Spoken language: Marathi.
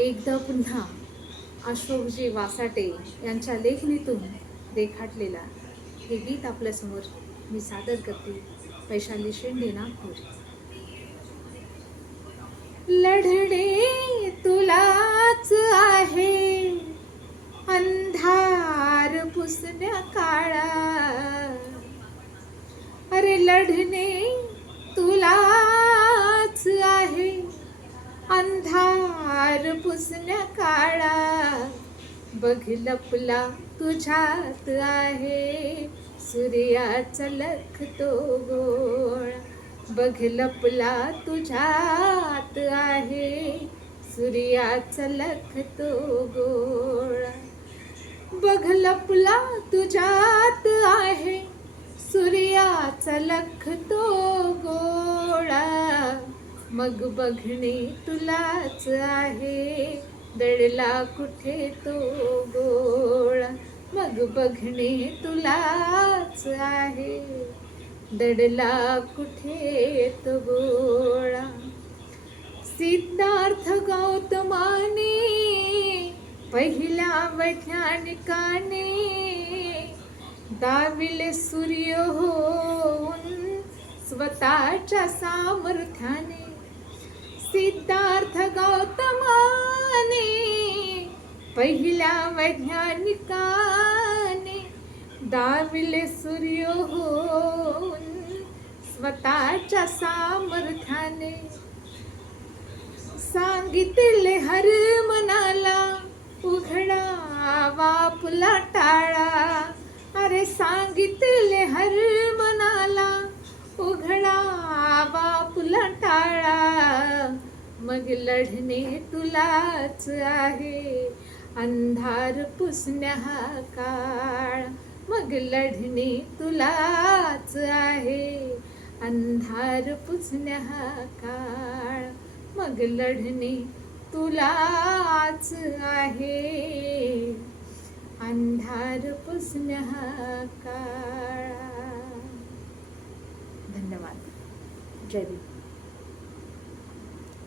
एकदा पुन्हा अशोकजी वासाटे यांच्या लेखणीतून रेखाटलेला हे गीत आपल्यासमोर मी सादर करते. वैशाली शेंडे, नागपूर. लढणे तुलाच आहे अंधार पुसण्या काळा, अरे लढणे तुलाच आहे अंधार पुसण्या काळा. बघ लपला तुझ्यात आहे सूर्याचा लखतो गोळा. बघ लपला तुझ्यात आहे सूर्याचा लखतो गोळा. बघ लपला तुझ्यात आहे सूर्याचा लखतो गोळा. मग बघणे तुलाच आहे दडला कुठे तो गोळा. मग बघणे तुलाच आहे दडला कुठे तो गोळा. सिद्धार्थ गौतमाने पहिल्या वैज्ञानिकाने दाविले सूर्य होऊन स्वतःच्या सामर्थ्याने. सिद्धार्थ गौतमाने पहिल्या वैज्ञानिकाने दाविले सूर्य होऊन स्वतःच्या सामर्थ्याने. सांगितले हर मनाला उघडावा आपला टाळा, अरे सांगितले हर मनाला उघडावा आपला टाळा. मग लढणे तुलाच आहे अंधार पुसण्या हा काळ. मग लढणे तुलाच आहे अंधार पुसण्या हा काळ. मग लढणे तुलाच आहे अंधार पुसण्या हा काळ. धन्यवाद. जय भीम.